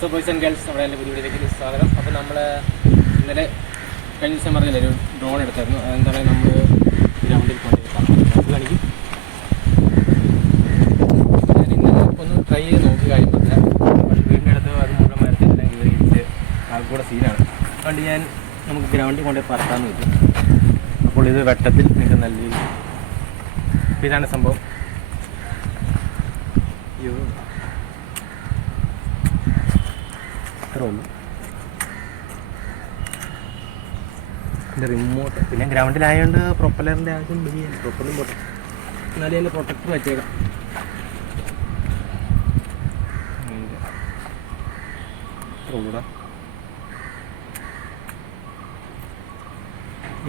So boys and girls, നമ്മുടെ പുതിയ വീഡിയോയിലേക്ക് സ്വാഗതം. അപ്പോൾ നമ്മൾ ഇന്നലെ കഴിഞ്ഞ ദിവസം പറഞ്ഞില്ല ഒരു ഡ്രോൺ എടുത്തായിരുന്നു. അതെന്താണ് നമ്മൾ ഗ്രൗണ്ടിൽ കൊണ്ടുപോയി കാണിക്കും. ഞാൻ ഇന്നലെ ഒന്ന് ട്രൈ ചെയ്ത് നോക്കി കാര്യം പറഞ്ഞില്ല. വീടിൻ്റെ അടുത്ത് അത് മുഴുവൻ മരത്തിലെല്ലാം കയറി ഇടിച്ച് ആൾക്കൂടെ സീനാണ്. അതുകൊണ്ട് നമുക്ക് ഗ്രൗണ്ടിൽ കൊണ്ടുപോയി പറത്താമെന്ന് വെച്ചു. അപ്പോൾ ഇത് വെട്ടത്തിൽ നിങ്ങൾക്ക് നല്ല ഇതാണ് സംഭവം. ഇത്രേ ഉള്ളൂ ഇതിൻ്റെ റിമോട്ട്. പിന്നെ ഗ്രൗണ്ടിലായതുകൊണ്ട് പ്രൊപ്പലറിൻ്റെ ആവശ്യം വലിയ പ്രൊപ്പലും പോട്ടെ, എന്നാലും അതിൻ്റെ പ്രൊട്ടക്ടർ വെച്ചേക്കാം. ഇത്രേ ഉള്ളൂടാ.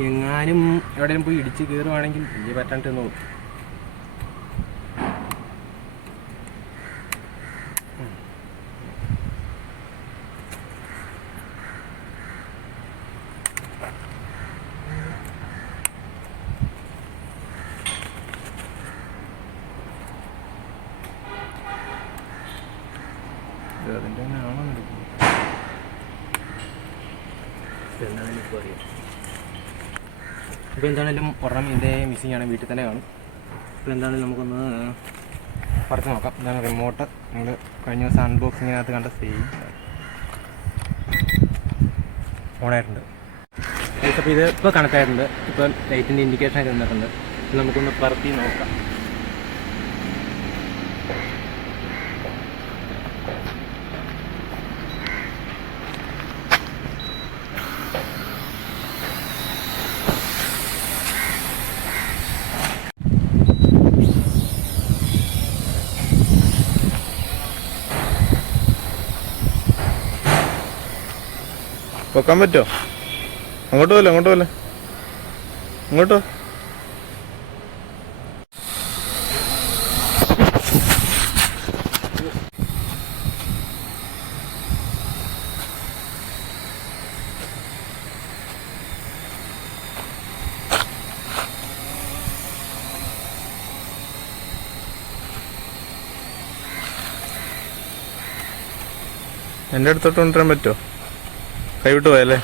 എങ്ങാനും എവിടെയും പോയി ഇടിച്ച് കയറുവാണെങ്കിൽ വലിയ പറ്റാണ്ട് എന്നോളൂ. അതിൻ്റെ തന്നെ ആണോ നടക്കുന്നത് എന്താണെങ്കിലും ഇപ്പോൾ അറിയാം. ഇപ്പോൾ എന്താണെങ്കിലും ഒരെണ്ണം ഇതിൻ്റെ മിസ്സിങ് ആണ്, വീട്ടിൽ തന്നെ കാണും. ഇപ്പോൾ എന്താണെങ്കിലും നമുക്കൊന്ന് പറിച്ച് നോക്കാം. എന്താണ് റിമോട്ട് നമ്മൾ കഴിഞ്ഞ ദിവസം അൺബോക്സിങ്ങിനകത്ത് കണ്ട സെയിം ഓണായിട്ടുണ്ട്. അപ്പോൾ ഇത് ഇപ്പോൾ കണക്ട് ആയിട്ടുണ്ട്. ഇപ്പോൾ ലൈറ്റിൻ്റെ ഇൻഡിക്കേഷനൊക്കെ നിന്നിട്ടുണ്ട്. നമുക്കൊന്ന് പറത്തി നോക്കാം. പൊക്കാൻ പറ്റുമോ? അങ്ങോട്ട് പോലെ ഇങ്ങോട്ടോ എൻ്റെ അടുത്തോട്ട് കൊണ്ടുവരാൻ പറ്റുമോ? കൈവിട്ട് പോയല്ലേ?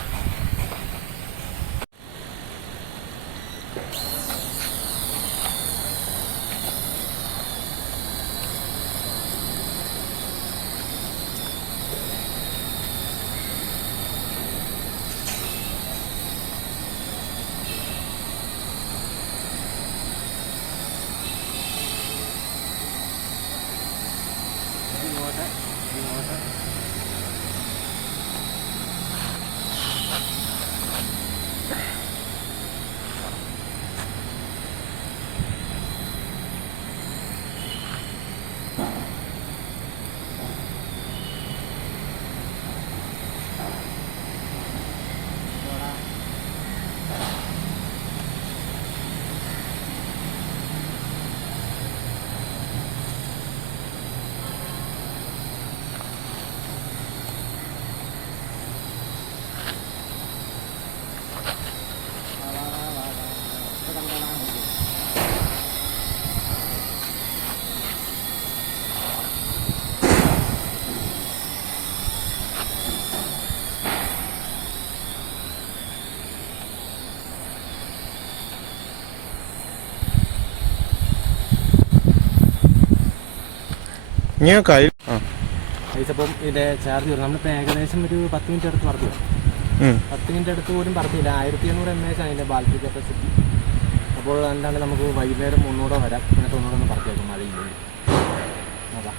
അപ്പം ഇതിൻ്റെ ചാർജ് വരും. നമ്മളിപ്പോൾ ഏകദേശം ഒരു 10 മിനിറ്റ് അടുത്ത് പറത്തി. 10 മിനിറ്റ് അടുത്ത് പോലും പറത്തിയില്ല. 1800 mAh അതിൻ്റെ ബാറ്ററി കപ്പാസിറ്റി. അപ്പോൾ എന്താണ് നമുക്ക് വൈകുന്നേരം ഒന്നുകൂടെ വരാം, എന്നിട്ട് ഒന്നുകൂടെ ഒന്ന് പറത്തി വെക്കും, മഴയില്ലെങ്കിൽ. നോക്കാം.